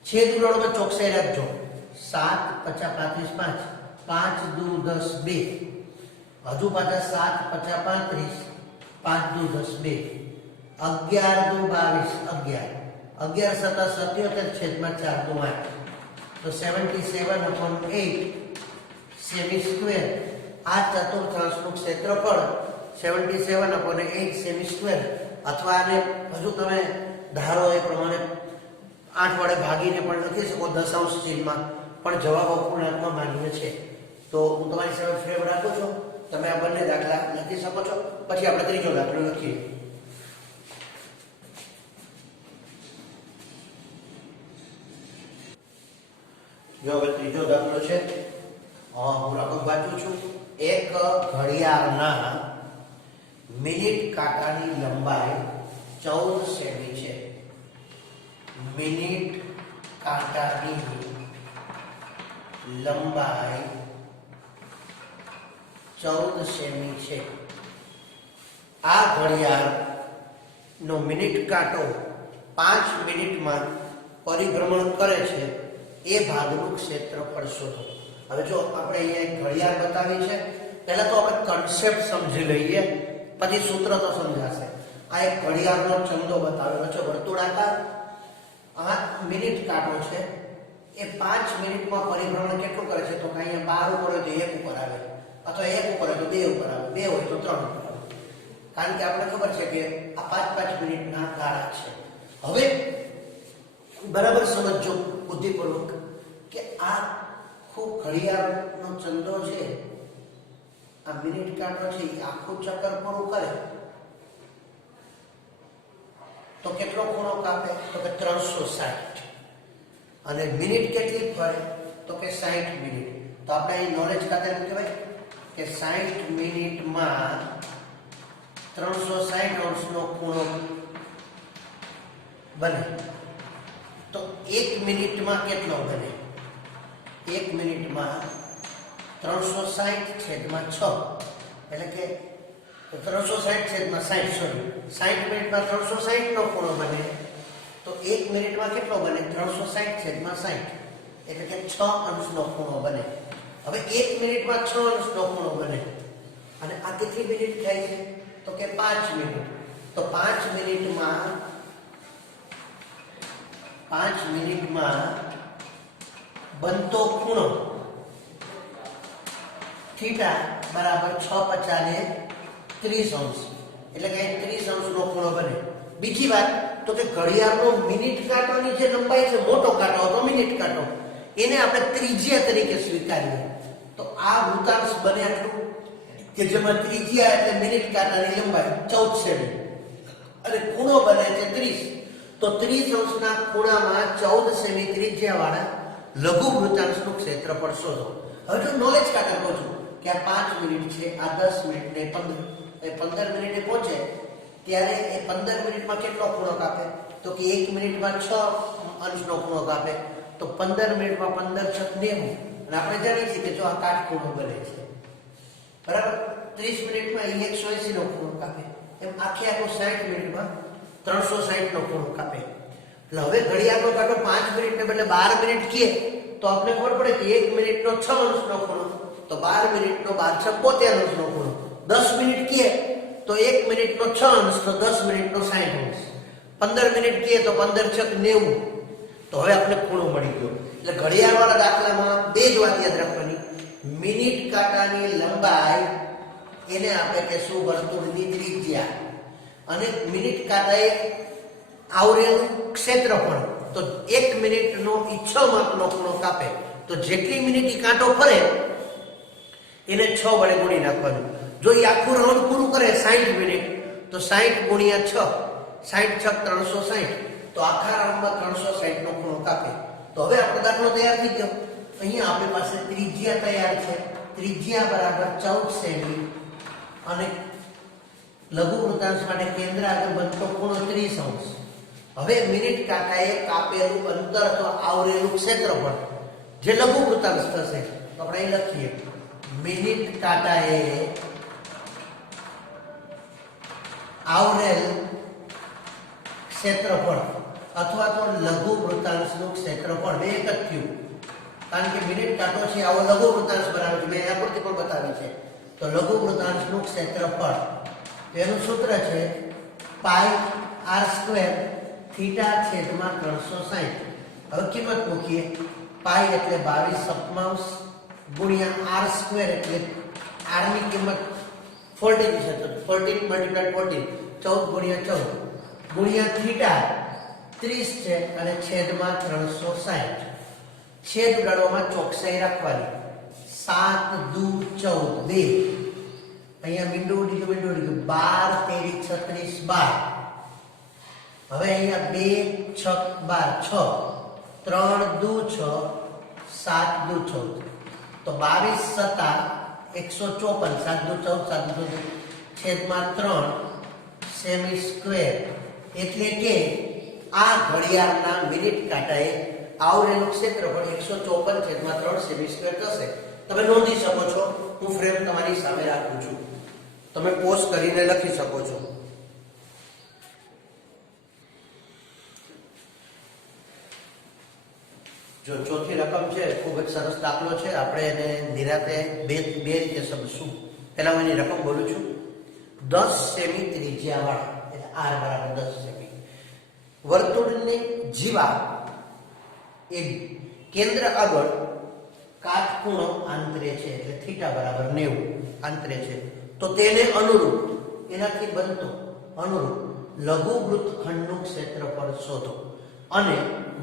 છેદ ઉડાડો ચોકસાઈ રાખજો. 7 પચા 35 5, 5 દુ 10 2, હજુ પાછા 7 પચા 35, 5 દુ 10 2, 11 દુ 22 11, 11 સતા 77 છેદમાં 4 દુ 8, તો 77/8 સેમી સ્ક્વેર. આ ચતુર્થાંશનું ક્ષેત્રફળ 77/8 સેમી સ્ક્વેર. અથવા આને હજુ તમે ધારો એ પ્રમાણે 8 વડે ભાગીને પણ લખી શકો દશાંશ ચિહ્નમાં, પણ જવાબ અપૂર્ણાંકમાં માન્ય છે. તો હું તમારી સામે ફ્રેમ રાખું છું, તમે આ બંને દાખલા લખી શકો છો. પછી આપણે ત્રીજો દાખલો લખીએ. જો હવે ત્રીજો દાખલો છે, હું રકમ વાંચું છું. એક ઘડિયાળના મિનિટ કાંટાની લંબાઈ 14 સેમી છે. મિનિટ કાંટાની લંબાઈ 14 સેમી છે. આ ઘડિયાળનો મિનિટ કાંટો 5 મિનિટમાં પરિભ્રમણ કરે છે. એ ભાગનું ક્ષેત્રફળ શોધો. હવે જો આપણે અહીંયા એક ઘડિયાળ બતાવી છે, પહેલા તો આપણે કન્સેપ્ટ સમજી લઈએ, પછી સૂત્ર તો સમજાશે. આ એક ઘડિયાળનો ચંદો બતાવેલો છે વર્તુળાકાર. આ મિનિટ કાંટો છે, એ 5 મિનિટમાં પરિભ્રમણ કેટલું કરે છે? તો કે અહીંયા 12 ઉપર હોય તો 1 ઉપર આવે, અથવા 1 ઉપર હોય તો 2 ઉપર આવે, 2 હોય તો 3 ઉપર આવે. કારણ કે આપણે ખબર છે કે આ 5-5 મિનિટના ગાળા છે. હવે બરાબર સમજો બુદ્ધિપૂર્વક કે આ ખૂબ ઘડિયાળનો ચંદો છે, આ મિનિટ કાંટો છે, એ આખું ચક્કર પૂરું કરે તો કેટલો ખૂણો કાપે? તો કે 360. અને મિનિટ કેટલી ફરે? તો કે 60 મિનિટ. તો આપણે અહીં નોલેજ ખાતે શું કહેવાય કે 60 મિનિટમાં 360 અંશનો ખૂણો બને. તો 1 મિનિટમાં કેટલો બને? 1 મિનિટમાં 360 છેદમાં 6 એટલે કે 360 છેદમાં 60, સોરી 60 મિનિટમાં 360 નો ખૂણો બને. તો 1 મિનિટમાં કેટલો બને? 360 છેદમાં 60. એટલે કે 6 અંશનો ખૂણો બને. હવે 1 મિનિટમાં 6 અંશનો ખૂણો બને અને આ કેટલી મિનિટ થાય છે તો કે 5 મિનિટ. તો 5 મિનિટમાં બનતો ખૂણો થીટા બરાબર 6 × 30 અંશ એટલે કે 30 અંશનો ખૂણો બને. બીજી વાત તો કે ઘડિયાળનો મિનિટ કાંટોની જે લંબાઈ છે, મોટો કાંટો હતો મિનિટ કાંટો, એને આપણે ત્રિજ્યા તરીકે સ્વીકારીએ તો આ વૃત્તાંશ બને આટલું કે જેમાં ત્રિજ્યા એટલે મિનિટ કાંટાની લંબાઈ 14 સેમી અને ખૂણો બને છે 30. તો 30 અંશના ખૂણામાં 14 સેમી ત્રિજ્યાવાળા લઘુ વૃત્તાંશનું ક્ષેત્રફળ શોધો. હવે જો નોલેજ ખાતર કહું છું કે આ 5 મિનિટ છે, આ 10 મિનિટ ને 15 મિનિટે પહોંચે ત્યારે એ 15 મિનિટમાં કેટલો ખૂણો કાપે તો કે 1 મિનિટમાં 6 અંશનો ખૂણો કાપે. તો 15 મિનિટમાં 15 × 90 અને આપણે જાણીએ છીએ કે જો આ કાટખૂણો બને છે બરાબર. 30 મિનિટમાં 180 નો ખૂણો કાપે. એમ આખું 60 મિનિટમાં 360 નો ખૂણો કાપે. એટલે હવે ઘડિયાળનો કાંટો 5 મિનિટને બદલે 12 મિનિટ કહે તો આપણે ખબર પડે કે 1 મિનિટનો 6 અંશનો ખૂણો, તો 12 મિનિટનો 12 × 72 અંશનો ખૂણો. 10 મિનિટ કહે તો 1 મિનિટનો 6 અંશ તો 10 મિનિટનો 60 અંશ. 15 મિનિટ કહે તો 15 × 90. તો હવે આપણે ખૂણો મળી ગયો. એટલે ઘડિયાળવાળા દાખલામાં બે જ વાત યાદ રાખવાની. મિનિટ કાંટાની લંબાઈ એને આપણે કહેશું વર્તુળની ત્રિજ્યા અને મિનિટ કાંટાએ આવરેલું ક્ષેત્રફળ. તો 1 મિનિટનો 6 માપનો ખૂણો કાપે તો જેટલી મિનિટ ઈ કાંટો ફરે એને 6 વડે ગુણી નાખવાનું. જો એ આખું રાઉન્ડ પૂરું કરે 60 મિનિટ તો 60 × 6, 60 × 6 360. તો આખા રાઉન્ડમાં 360 નો ખૂણો કાપે. તો હવે આપણો દાખલો તૈયાર થઈ ગયો. અહીંયા આપણી પાસે ત્રિજ્યા તૈયાર છે. ત્રિજ્યા બરાબર 14 સેમી અને લઘુ વૃત્તાંશ માટે કેન્દ્ર આગળ બનતો ખૂણો 30 અંશ. હવે મિનિટ કાંટાએ કાપેલું અંતર અથવા આવરેલું ક્ષેત્રફળ જે લઘુ વૃત્તાંશ થશે તો આપણે અહીં લખીએ મિનિટ કાંટાએ આવરેલ ક્ષેત્રફળ અથવા તો લઘુ વૃત્તાંશનું ક્ષેત્રફળ બે એક જ થયું. કારણ કે મિનિટ કાંટો છે આવો લઘુ વૃત્તાંશ બનાવે છે, મેં આકૃતિ પણ બતાવી છે. તો લઘુ વૃત્તાંશનું ક્ષેત્રફળ એનું સૂત્ર છે πr² θ/360. હવે કિંમત મૂકીએ. પાઈ એટલે 22/7 ગુણ્યા r² એટલે r ની કિંમત 14 છે તો 14 × 14 14 × 14 ગુણ્યા થીટા 30 છે અને છેદમાં 360. છેદ ઉડાડવામાં ચોકસાઈ રાખવાની. 7 × 2 = 14 2. અહીંયા બિંદુ ઉડી ગયું 12 13 36 12. હવે અહીંયા 2 6 12 6 3 × 2 = 6 7 × 2 = 14. તો 22 × 7 154 7 × 2 = 14 7 × 2 = 14 છેદમાં 3 સેમી સ્ક્વેર. એટલે કે આ ઘડિયાળના મિનિટ કાંટાએ આવરેલું ક્ષેત્રફળ 154/3 સેમી સ્ક્વેર થશે. તમે નોંધી શકો છો. હું ફ્રેમ તમારી સામે રાખું છું, તમે પોઝ કરીને લખી શકો છો. જો ચોથી રકમ છે, ખૂબ જ સરસ દાખલો છે. આપણે એને નિરાતે બે રીતે સમજશું. પહેલા હું એની રકમ બોલું છું. 10 સેમી ત્રિજ્યાવાળા એટલે r બરાબર 10 સેમી વર્તુળની જીવા એ કેન્દ્ર આગળ કાટખૂણો આંતરે છે એટલે થીટા બરાબર 90 આંતરે છે. તો તેને અનુરૂપ એનાથી બનતો અનુરૂપ લઘુ વૃત્તખંડનું ક્ષેત્રફળ શોધો અને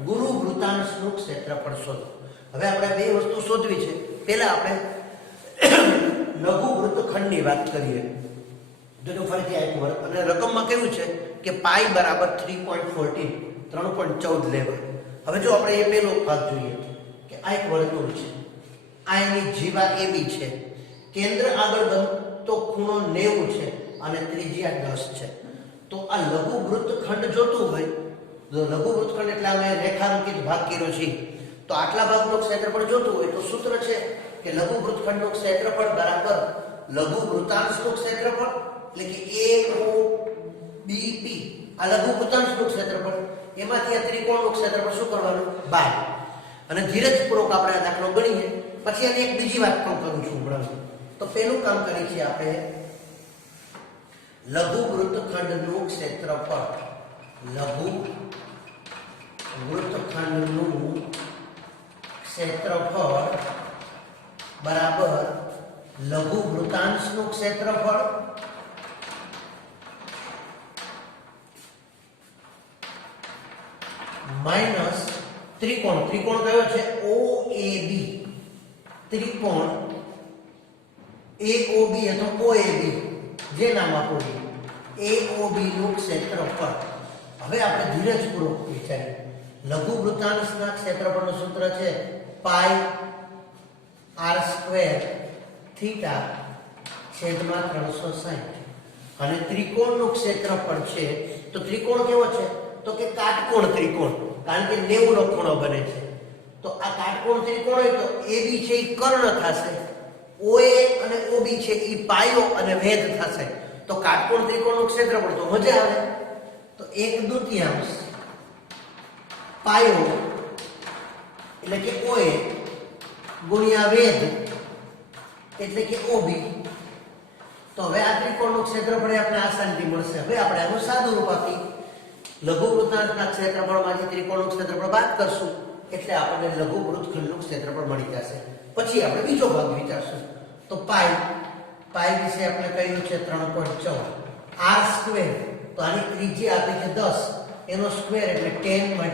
ગુરુ વૃત્તાંશનું ક્ષેત્રફળ શોધો. હવે આપણે બે વસ્તુ શોધવી છે. પહેલા આપણે લઘુ વૃત્તખંડની વાત કરીએ. જો ફરીથી એક વાર અને રકમમાં કેવું છે કે પાઈ બરાબર 3.14 3.14 લેવા. હવે જો આપણે એ પહેલો ભાગ જોઈએ કે આ એક વર્તુળ છે, આ એની જીવા AB છે, કેન્દ્ર આગળ બનતો ખૂણો 90 છે અને ત્રિજ્યા 10 છે. તો આ લઘુ વૃત્તખંડ જોતું હોય, જો લઘુ વૃત્તખંડ એટલે અમે રેખાંકિત ભાગ કર્યો છે, તો આટલા ભાગનું ક્ષેત્રફળ જોતું હોય તો સૂત્ર છે કે લઘુ વૃત્તખંડનું ક્ષેત્રફળ બરાબર લઘુ વૃત્તાંશનું ક્ષેત્રફળ એટલે કે AOBP. આ લઘુ વૃત્તાંશનું ક્ષેત્રફળ, એમાંથી આ ત્રિકોણનું ક્ષેત્રફળ શું કરવાનું 12. અને ધીરજપૂર્વક આપણે આ દાખલો ગણીએ. પછી આની એક બીજી વાત પણ કરું છું હમણાં. તો પહેલું કામ કરીએ છીએ આપણે લઘુ વૃત્તખંડનું ક્ષેત્રફળ. લઘુ વૃત્તખંડનું ક્ષેત્રફળ બરાબર લઘુ વૃતાંશનું ક્ષેત્રફળ માઇનસ ત્રિકોણ. ત્રિકોણ કયો છે? OAB. ત્રિકોણ AOB અથવા OAB જે નામ આપો AOB નું ક્ષેત્રફળ. હવે આપણે ધીરજપૂર્વક વિચારીએ. લઘુ વૃતાંશના ક્ષેત્રફળનું સૂત્ર છે પાઈ r સ્ક્વેર થીટા છેદમાં 360. અને ત્રિકોણનું ક્ષેત્રફળ છે તો ત્રિકોણ કેવો છે? તો કે કાટકોણ ત્રિકોણ, કારણ કે 90 નો ખૂણો બને છે. તો આ કાટકોણ ત્રિકોણ હોય તો AB છે એ કર્ણ થશે, OA અને OB છે એ પાયો અને વેધ થશે. તો કાટકોણ ત્રિકોણનું ક્ષેત્રફળ તો મજા આવે. તો 1/2 પાયો એટલે કે OA ગુણ્યા વેધ એટલે કે OB. તો હવે આ ત્રિકોણનું ક્ષેત્રફળ આપણે આસાનથી મળશે. હવે આપણે આનું સાદું રૂપ આપી લઘુ વૃત્તાંશના ક્ષેત્રફળમાંથી ત્રિકોણનું ક્ષેત્રફળ બાદ કરશું એટલે આપણને લઘુ વૃત્તખંડનું ક્ષેત્રફળ મળી જશે. પછી આપણે બીજો ભાગ વિચારશું. તો પાઈ વિશે આપણે કહ્યું છે 3.14. r સ્ક્વેર તો આની ત્રિજ્યા આપી છે 10, એનો સ્ક્વેર એટલે 10 ×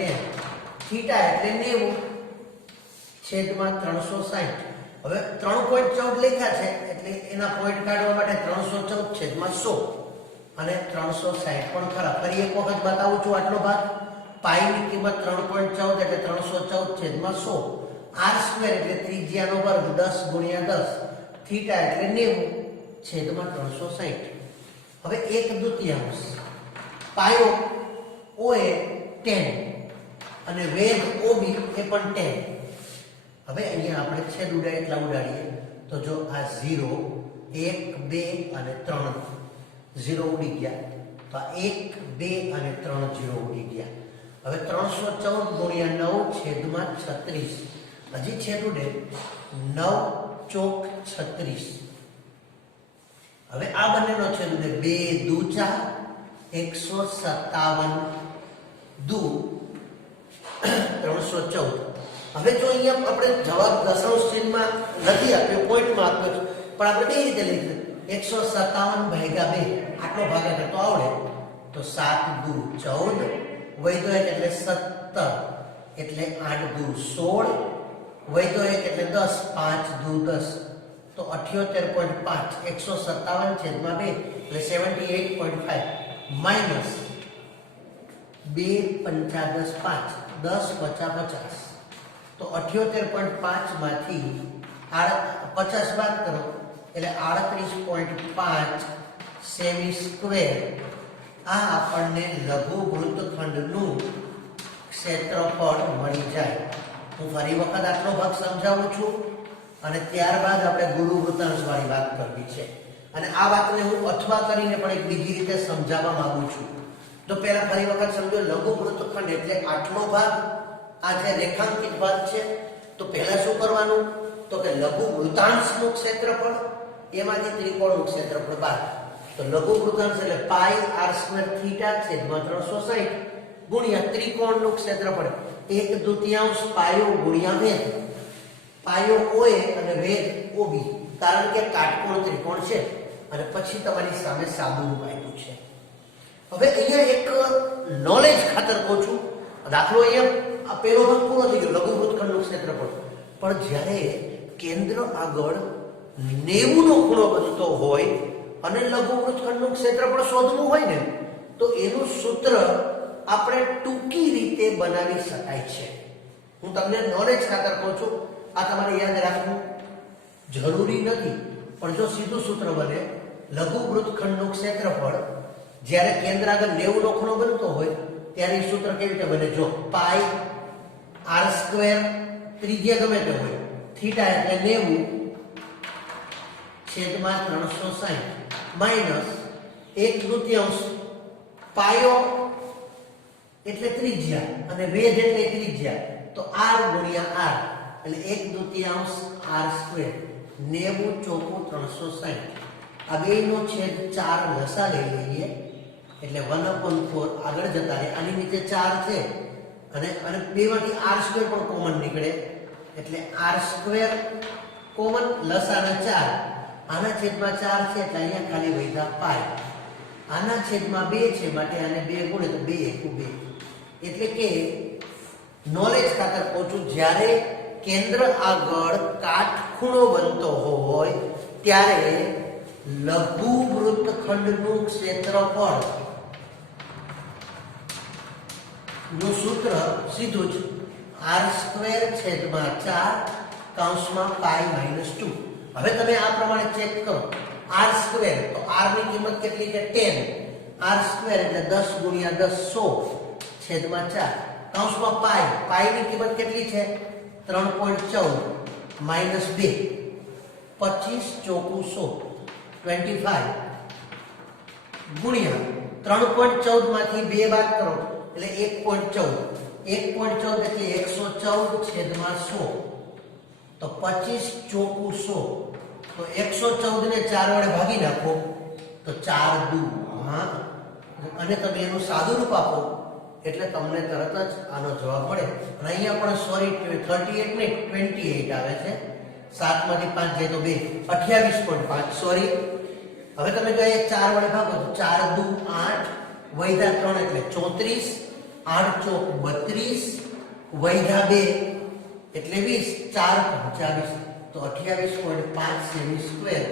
10. થીટા એટલે 90 છેદમાં 360. હવે 3.14 લખ્યા છે એટલે એના પોઈન્ટ કાઢવા માટે 314 છેદમાં 100 અને 360 પણ ખરા. ફરી એક વખત બતાવું છું આટલો ભાગ. પાઈની કિંમત 3.14 એટલે 314 છેદમાં 100. r સ્ક્વેર એટલે ત્રિજ્યાનો વર્ગ 10 × 10. થીટા એટલે 90 છેદમાં 360. હવે 1/2 પાયો OA 10 અને વેધ OB એ પણ 10. હવે અહીંયા આપણે છેદ ઉડાડીએ એટલા ઉડાડીએ તો જો આ 0 1 2 અને 3 0 ઉડી ગયા. તો આ 1 2 અને 3 0 ઉડી ગયા. હવે 314 × 9 છેદમાં 36. હજી છેદ ઉડે 9 ચોક 36. હવે આ બંનેનો છેદ ઉડે 2 દુ 4 157 દુ 314. હવે જો અહીંયા આપણે જવાબ દશાંશ ચિહ્નમાં નથી આપ્યો, પોઈન્ટમાં આપ્યો છે, પણ આપણે બે રીતે લખીએ 157/2 આટલો ભાગાકાર તો આવડે. તો 7 દુ 14 વૈધો 1 એટલે 17 એટલે 8 દુ 16 વૈધો 1 એટલે 10 5 દુ 10 તો 78.5 157 છેદમાં 2 એટલે 78.5 માઇનસ 2 5 10 5 10 50 50. તો 78.5 માંથી 50 બાદ કરો એટલે 38.5 સેમી સ્ક્વેર. આ આપણને લઘુ વૃત્તખંડનું ક્ષેત્રફળ મળી જાય. હું ફરી વખત આટલો ભાગ સમજાવું છું અને ત્યારબાદ આપણે ગુરુ વૃત્તાંશ વાળી વાત કરવી છે. અને આ વાતને હું અથવા કરીને પણ એક બીજી રીતે સમજાવવા માંગુ છું. તો પહેલા ફરી વખત સમજો. લઘુ વૃત્તખંડ એટલે આટલો ભાગ, આ જે રેખાંકિત ભાગ છે. તો પહેલા શું કરવાનું? તો કે લઘુ વૃતાંશનું ક્ષેત્રફળ એમાંથી ત્રિકોણનું ક્ષેત્રફળ બાદ. તો લઘુ વૃતાંશ એટલે પાઈ r સ્ક્વેર થીટા છેદમાં 360 ગુણ્યા ત્રિકોણનું ક્ષેત્રફળ 1/2 પાયો ગુણ્યા વેધ. પાયો OA અને વેધ OB, કારણ કે કાટકોણ ત્રિકોણ છે. અને પછી તમારી સામે સાદું રૂપ આપ્યું છે. હવે અહીંયા એક નોલેજ ખાતર કહું છું. દાખલો અહીંયા આ પહેલો ભાગ પૂરો થઈ ગયો, લઘુ વૃત્તખંડનું ક્ષેત્રફળ. પણ જ્યારે કેન્દ્ર આગળ 90 નો ખૂણો બનતો હોય અને લઘુ વૃત્તખંડનું ક્ષેત્રફળ શોધવું હોય ને, તો એનું સૂત્ર આપણે ટૂંકી રીતે બનાવી શકાય છે. હું તમને નોલેજ ખાતર કહું છું, આ તમારે યાદ રાખવું જરૂરી નથી. પણ જો સીધું સૂત્ર બને, લઘુ વૃત્તખંડનું ક્ષેત્રફળ જ્યારે કેન્દ્ર આગળ 90 નો ખૂણો બનતો હોય ત્યારે સૂત્ર કેવી રીતે બને? જો પાઈ r સ્ક્વેર ત્રિજ્યા ગમે તે હોય, થીટા એટલે 90 છેદમાં 360 માઇનસ 1/2 પાયો એટલે ત્રિજ્યા અને વેધ એટલે ત્રિજ્યા તો r ગુણ્યા r એટલે 1/2 r સ્ક્વેર 90 ચોકું 360 આ બેયનો છેદ 4 લસા લઈ લઈએ એટલે 1/4 આગળ જતા રહે આની નીચે 4 છે અને બેમાંથી r સ્ક્વેર પણ કોમન નીકળે એટલે r સ્ક્વેર કોમન લસાના 4 આના છેદમાં 4 છે એટલે અહીંયા ખાલી વધ્યા પાઈ આના છેદમાં 2 છે માટે આને 2 ગુણે તો 2 * 2 એટલે કે નોલેજ ખાતર કહું છું જ્યારે કેન્દ્ર આગળ કાટખૂણો બનતો હોય ત્યારે લઘુ વૃત્તખંડનું ક્ષેત્રફળ નું સૂત્ર સીધું જ r² / 4 કૌંસમાં પાઈ - 2 હવે તમે આ પ્રમાણે ચેક કરો r² તો r ની કિંમત કેટલી છે 10 r² એટલે 10 * 10 100 / 4 કૌંસમાં પાઈ ની કિંમત કેટલી છે 3.14 - 2 25 ચોકું 100 25 ગુણ્યા 3.14 માંથી 2 બાદ કરો એટલે 1.14 1.14 એટલે 114 / 100 તો 25 ચોકું 100 તો 114 ને 4 વડે ભાગી નાખો તો 4 × 2 અને તમે એનું સાદું રૂપ આપો એટલે તમને તરત જ આનો જવાબ મળે અને અહીંયા પણ સોરી 38 ને 28 આવે છે 7 માંથી 5 જાય તો 2 28.5 સોરી હવે તમે જો 4 વડે ભાગો તો 4 × 2 8 વૈધા 3 એટલે 34 8 ચોક 32 વૈધા 2 એટલે 20 4 × 25 તો 28.5 સેમી સ્ક્વેર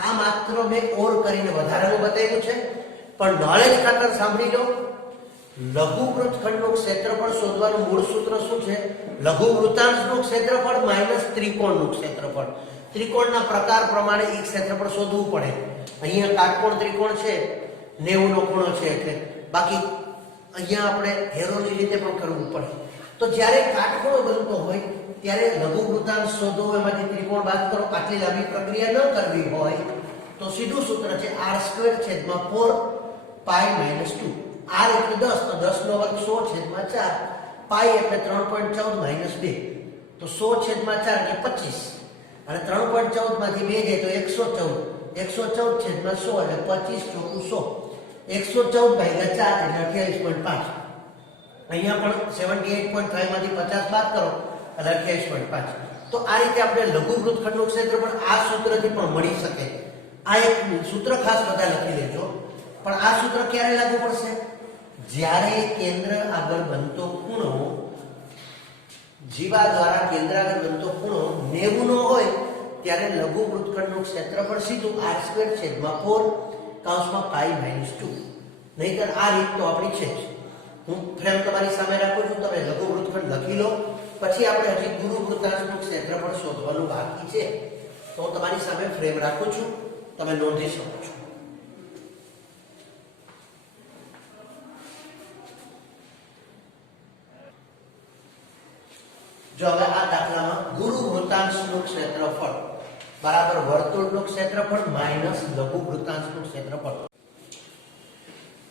આ માત્ર મેં ઓર કરીને વધારાનું બતાવ્યું છે પણ નોલેજ ખાતર સાંભળી લો લઘુ વૃત્તખંડનું ક્ષેત્રફળ શોધવાનું મૂળ સૂત્ર શું છે લઘુ વૃત્તાંશનું ક્ષેત્રફળ માઈનસ ત્રિકોણનું ક્ષેત્રફળ ત્રિકોણના પ્રકાર પ્રમાણે એક ક્ષેત્રફળ શોધવું પડે અહીંયા કાટકોણ ત્રિકોણ છે 90 નો ખૂણો છે એટલે બાકી અહીંયા આપણે હેરોની રીતે પણ કરવું પડે તો જ્યારે કાટખૂણો બનતો હોય ત્યારે લઘુ વૃત્તાંશ શોધો એમાંથી ત્રિકોણ બાદ કરો આટલી લાંબી પ્રક્રિયા ન કરવી હોય તો સીધું સૂત્ર છે r² / 4 પાઈ - 2 r એટલે 10 તો 10 નો વર્ગ 100 / 4 પાઈ એટલે 3.14 - 2 તો 100 / 4 એટલે 25 અને 3.14 માંથી 2 જાય તો 114 114 / 100 એટલે 25 ચોકું 100 114 / 4 એટલે 28.5 અહીંયા પણ 78.5 માંથી 50 બાદ કરો એટલે 28.5 તો આ રીતે આપણે લઘુ વૃત્તખંડનું ક્ષેત્રફળ આ સૂત્રથી પણ મળી શકે આ એક સૂત્ર ખાસ બધા લખી લેજો પણ આ સૂત્ર ક્યારે લાગુ પડશે જ્યારે કેન્દ્ર આગળ બનતો ખૂણો જીવા દ્વારા કેન્દ્ર આગળ બનતો ખૂણો 90 નો હોય ત્યારે લઘુ વૃત્તખંડનું ક્ષેત્રફળ સીધું r² / 4 કૌંસમાં પાઈ - 2 નહીતર આ રીત તો આપણી છે જ હું ફ્રેમ તમારી સામે રાખું છું તમે લઘુ વૃત્તખંડ લખી લો પછી આપણે હજી ગુરુ વૃત્તાંશનું ક્ષેત્રફળ શોધવાનું બાકી છે તો હું તમારી સામે ફ્રેમ રાખું છું તમે નોંધી શકો છો જો હવે આ દાખલામાં ગુરુ વૃત્તાંશનું ક્ષેત્રફળ બરાબર વર્તુળનું ક્ષેત્રફળ માઈનસ લઘુ વૃત્તાંશનું ક્ષેત્રફળ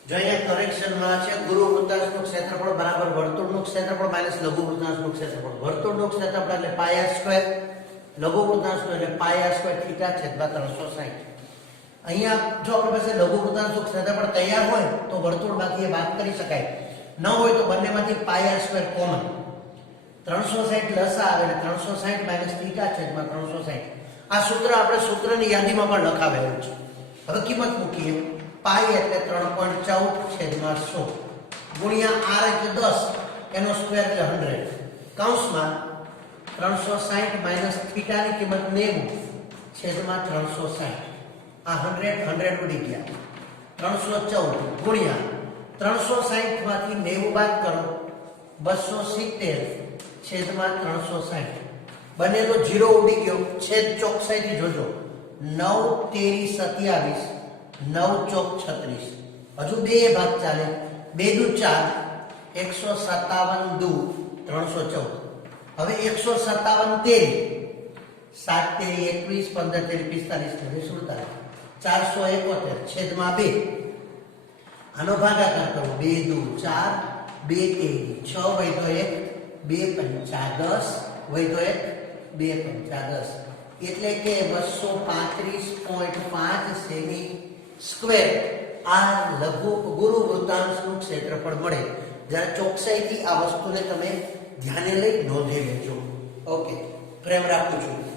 જો અહીંયા કરેક્શનમાં છે ગુરુ વૃત્તાંશનું ક્ષેત્રફળ બરાબર વર્તુળનું ક્ષેત્રફળ માઈનસ લઘુ વૃત્તાંશનું ક્ષેત્રફળ વર્તુળનું ક્ષેત્રફળ એટલે પાઈ r², લઘુ વૃત્તાંશનું એટલે પાઈ r² થીટા છેદમાં 360 અહીંયા જો આપણી પાસે લઘુ વૃત્તાંશનું ક્ષેત્રફળ તૈયાર હોય તો વર્તુળમાંથી એ બાદ કરી શકાય ન હોય તો બંનેમાંથી પાઈ r² કોમન 360 લસા આવે એટલે 360 માઈનસ થીટા છેદમાં 360 આ સૂત્ર આપણે સૂત્રની યાદીમાં પણ લખાવેલું છે હવે કિંમત મૂકીએ પાઈ એટલે 3.14 છેદમાં 100 ગુણ્યા r એટલે 10 એનો સ્ક્વેર એટલે 100 કૌંસમાં 360 માઈનસ થીટા ની કિંમત 90 છેદમાં 360 આ 100 ઉડી ગયા 314 ગુણ્યા 360 માંથી 90 બાદ કરો 270 છેદમાં 360 બંનેનો 0 ઉડી ગયો છેદ ચોકસાઈથી જોજો 9 તેરી 27 9 ચોક 36 હજુ બે ભાગ ચાલે 2 દુ 4 157 દુ 314 હવે 157 તેરી 7 તેરી 21 15 તેરી 45 તેરી 47 471 છેદમાં 2 આનો ભાગાકાર કરો 2 દુ 4 2 તેરી 6 વૈધો 1 2 પંચા 10 વધ્યો એક 2 પંચા 10 એટલે કે 235.5 સેમી સ્ક્વેર આ લઘુ ગુરુ વૃત્તાંશનું ક્ષેત્રફળ મળે. જરા ચોકસાઈથી આ વસ્તુને તમે ધ્યાને લઈ નોંધી લેજો. ઓકે, ફ્રેમ રાખું છું.